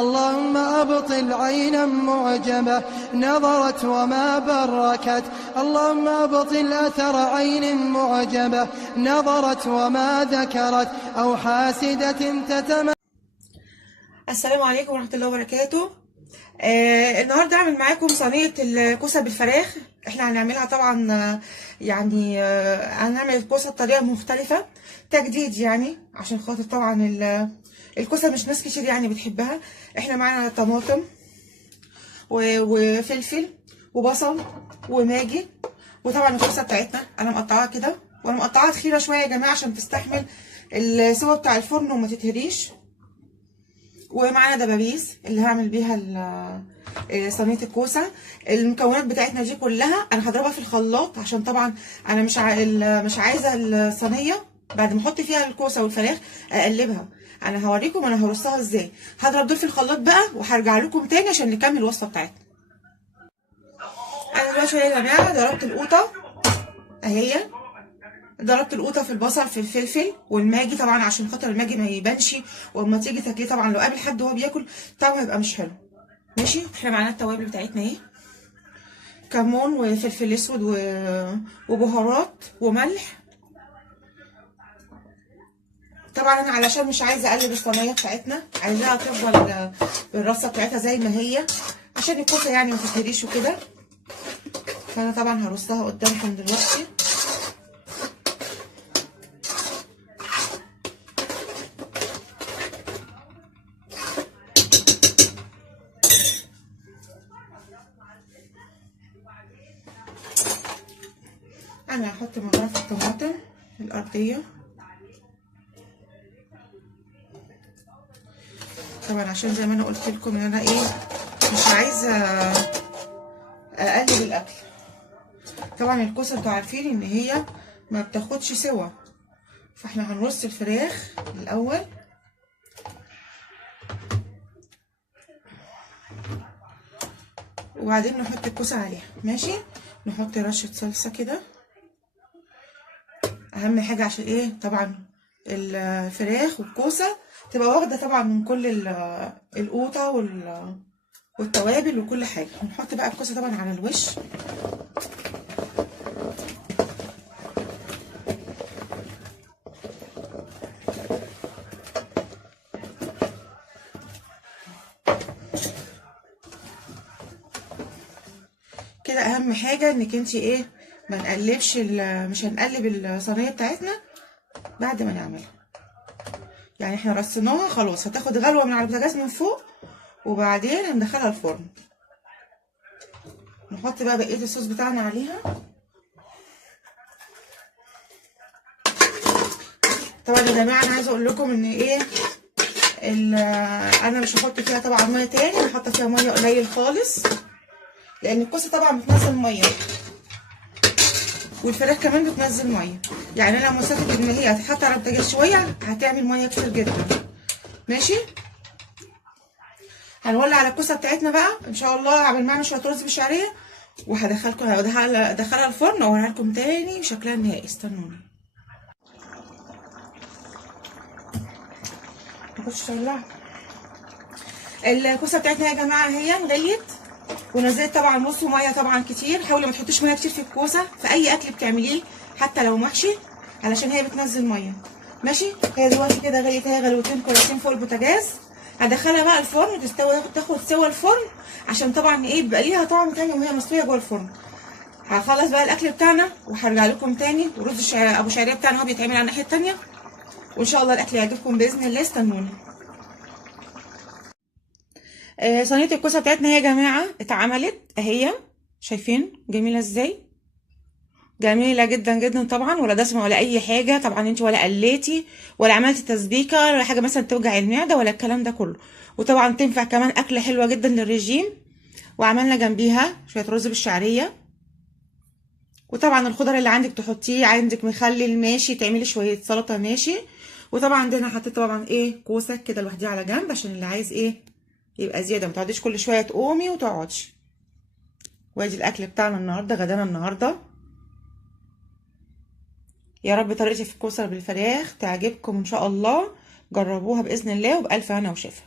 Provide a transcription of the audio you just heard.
اللهم أبطل عينا معجبة نظرت وما بركت. اللهم أبطل أثر عين معجبة نظرت وما ذكرت أو حاسدة تتمنى. السلام عليكم ورحمة الله وبركاته. النهارده هعمل معاكم صينية الكوسة بالفراخ. احنا هنعملها طبعا هنعمل الكوسة بطريقة مختلفة، تجديد يعني، عشان خاطر طبعا الكوسة مش ناس كتير يعني بتحبها. احنا معانا طماطم وفلفل وبصل وماجي، وطبعا الكوسة بتاعتنا انا مقطعاها كده، وانا مقطعاها تخينة شوية يا جماعة عشان تستحمل السوا بتاع الفرن وما تتهريش. ومعانا دبابيس اللي هعمل بيها صينيه الكوسه. المكونات بتاعتنا دي كلها انا هضربها في الخلاط، عشان طبعا انا مش عايزه الصينيه بعد ما احط فيها الكوسه والفراخ اقلبها. انا هوريكم انا هرصها ازاي. هضرب دول في الخلاط بقى وهرجع لكم تاني عشان نكمل الوصفه بتاعتنا. انا دلوقتي يا جماعه ضربت القوطه اهي، ضربت القوطه في البصل في الفلفل والماجي طبعا عشان خاطر الماجي ما يبانش، واما تيجي تاكليه طبعا لو قابل حد وهو بياكل طعمه هيبقى مش حلو. ماشي. احنا معانا التوابل بتاعتنا اهي، كمون وفلفل اسود وبهارات وملح. طبعا انا علشان مش عايزه اقلب الصينيه بتاعتنا، عايزاها تفضل الرصه بتاعتها زي ما هي عشان الكوسه يعني ما تتهريش وكده. فانا طبعا هرصها قدامكم دلوقتي. انا هحط مغرفه الطماطم الارضيه طبعا عشان زي ما انا قلت لكم ان انا مش عايزه اقلب الاكل. طبعا الكوسه انتوا عارفين ان هي ما بتاخدش سوا، فاحنا هنرص الفراخ الاول وبعدين نحط الكوسه عليها. ماشي. نحط رشه صلصه كده، اهم حاجه عشان طبعا الفراخ والكوسه تبقى واخده طبعا من كل القوطه والتوابل وكل حاجه. ونحط بقى الكوسه طبعا على الوش. كده اهم حاجه انك انت ما نقلبش مش هنقلب الصينيه بتاعتنا بعد ما نعملها. يعني احنا رصيناها خلاص، هتاخد غلوه من على البوتاجاز من فوق وبعدين هندخلها الفرن. نحط بقى بقيه الصوص بتاعنا عليها. طبعا يا جماعه انا عايزه اقول لكم ان انا مش هحط فيها طبعا ميه تاني، انا حاطه فيها ميه قليل خالص لان الكوسه طبعا بتنزل ميه والفراخ كمان بتنزل ميه. يعني انا مسافه ان هي هتتحط على البوتاجاز شويه هتعمل ميه كتير جدا. ماشي. هنولع على الكوسه بتاعتنا بقى ان شاء الله قبل ما اعمل شويه رز بالشعريه، هدخلها الفرن واوريها لكم تاني شكلها النهائي. استنوني. نخش نولع الكوسه بتاعتنا يا جماعه. هي غليت ونزلت طبعا نص ميه طبعا كتير. حاولي ما تحطيش ميه كتير في الكوسه في اي اكل بتعمليه حتى لو محشي علشان هي بتنزل ميه. ماشي. هي دلوقتي كده غليت، هي غلوتين كويسين فوق البوتاجاز. هدخلها بقى الفرن تاخد سوا الفرن عشان طبعا بيبقى ليها طعم تاني وهي مستويه جوه الفرن. هخلص بقى الاكل بتاعنا وهرجع لكم تاني. ورز ابو شعريه بتاعنا هو بيتعمل على الناحيه التانيه، وان شاء الله الاكل يعجبكم باذن الله. استنوني. صينيه الكوسه بتاعتنا يا جماعه اتعملت اهي، شايفين جميله ازاي؟ جميله جدا جدا طبعا، ولا دسمه ولا اي حاجه طبعا. انت ولا قليتي ولا عملتي تسبيكه ولا حاجه مثلا توجع المعده ولا الكلام ده كله. وطبعا تنفع كمان اكله حلوه جدا للرجيم. وعملنا جنبيها شويه رز بالشعريه، وطبعا الخضر اللي عندك تحطيه، عندك مخلل ماشي، تعملي شويه سلطه ماشي. وطبعا عندنا حطيت طبعا كوسه كده لوحديها على جنب عشان اللي عايز يبقى زياده، ما تقعديش كل شويه تقومي وتقعدش. وادي الاكل بتاعنا النهارده، غدانا النهارده. يا رب طريقتي في الكوسه بالفراخ تعجبكم ان شاء الله. جربوها باذن الله وبالف هنا وشفا.